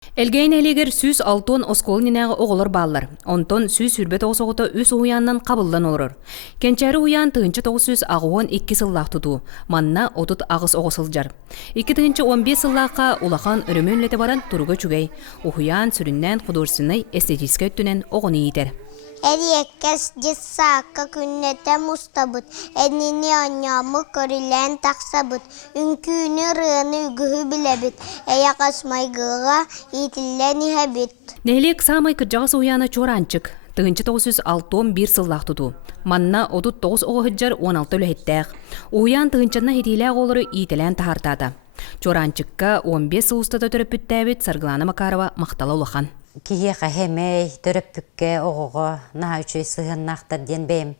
Элгейн элегер сүз алтон осколнинағы оғылыр баллар. Онтон сүз үрбет оғысоғыта үс уяннан қабылдан олырыр. Кенчәрі уян тыгынчы 900 ағуын 2 сыллақ тұту. Манна отут ағыс оғысылжар. 2 тыгынчы 15 сыллаққа улахан үрімөнлеті баран тұруға чүгей. Ухуян сүріннен құдырсыны эстетическа өттінен оғыны етер. Эриккес жиссаакка күннете мустабыт, энини оньямы көрілен тақсабыт, үнкүүнü рыаны үгіхі білебіт, эяқасмайгыға итілен ихебіт. Нелек самай кыржағыс уяны чоранчык. Тыгынчы 961 сыллақ тұту. Манна отут 9 оғыджар 16 өліхеттәқ. Уян тыгынчынна хетиләқ олыры итілен тахартады. Чоранчыкка 15 сылыстата төріп бүттәбіт Саргылана Макарова мақталы олахан. Кие қахемей, төрөппүкке оғуға, наға үшөй сығыннақтар ден бәйім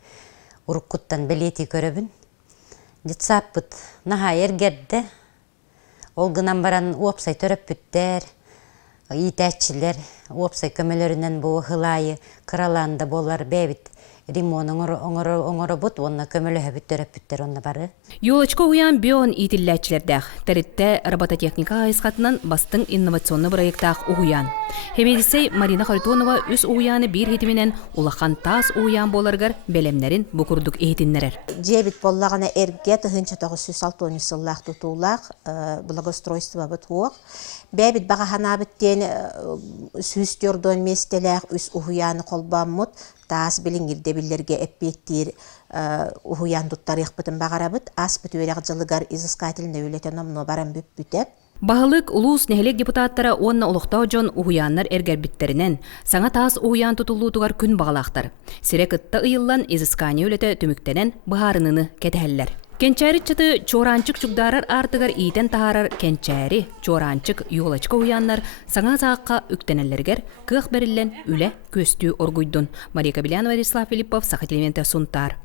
ұрыққыттан білеті көрібін. Жетсаппыт, наға ергерді, олғынан баран уапсай төрөппүттер, итәтчілер, уапсай көмелерінен бұл ғылайы, қыраланды болар бәйбіт. Римон оңыры бұд, онына көмелі хөбіт төрөппүттер онына бары. Юлочко уян бион итилләчілердәқ. Тәрітті робототехника айысқатынан бастың инновационны проекттақ уян. Хемедисей Марина Харитонова үс уяны бір хетіменен улахан тас уян боларғар бәлемнерін бұкұрдық ехетіннерер. Жебіт боллағына әрге тұхынчы 960 сыллақ тұтулақ благостройство бұд оқ. Бәбіт баға ханабыттен сүстөрден местеләқ үс уяны қолбаммыд. Таас билингирде биллерге эппеттир уян туттарык бытын багарабыт ас бит өрек жылыгар изыскательне үлетеном но баран бүп-бүтеп. Бахылык улус нехелек депутаттара онна улуктау жон уяннар эргербиттеринен саңа таас уян тутулуутугар күн багалактар. Сирек ытта ыйыллан изыскания үлете түмүктенен быхарыныны кетехеллер. Кенчәри чыты чоранчык чугдарар артыгар иитен тахарар кенчәри чоранчык юлачка уяннар саңа зааққа үктенеллергер кыах бериллен үле көстүү оргуйдун. Мария Кабелянова, Вячеслав Филиппов, Сахателементе Сунтар.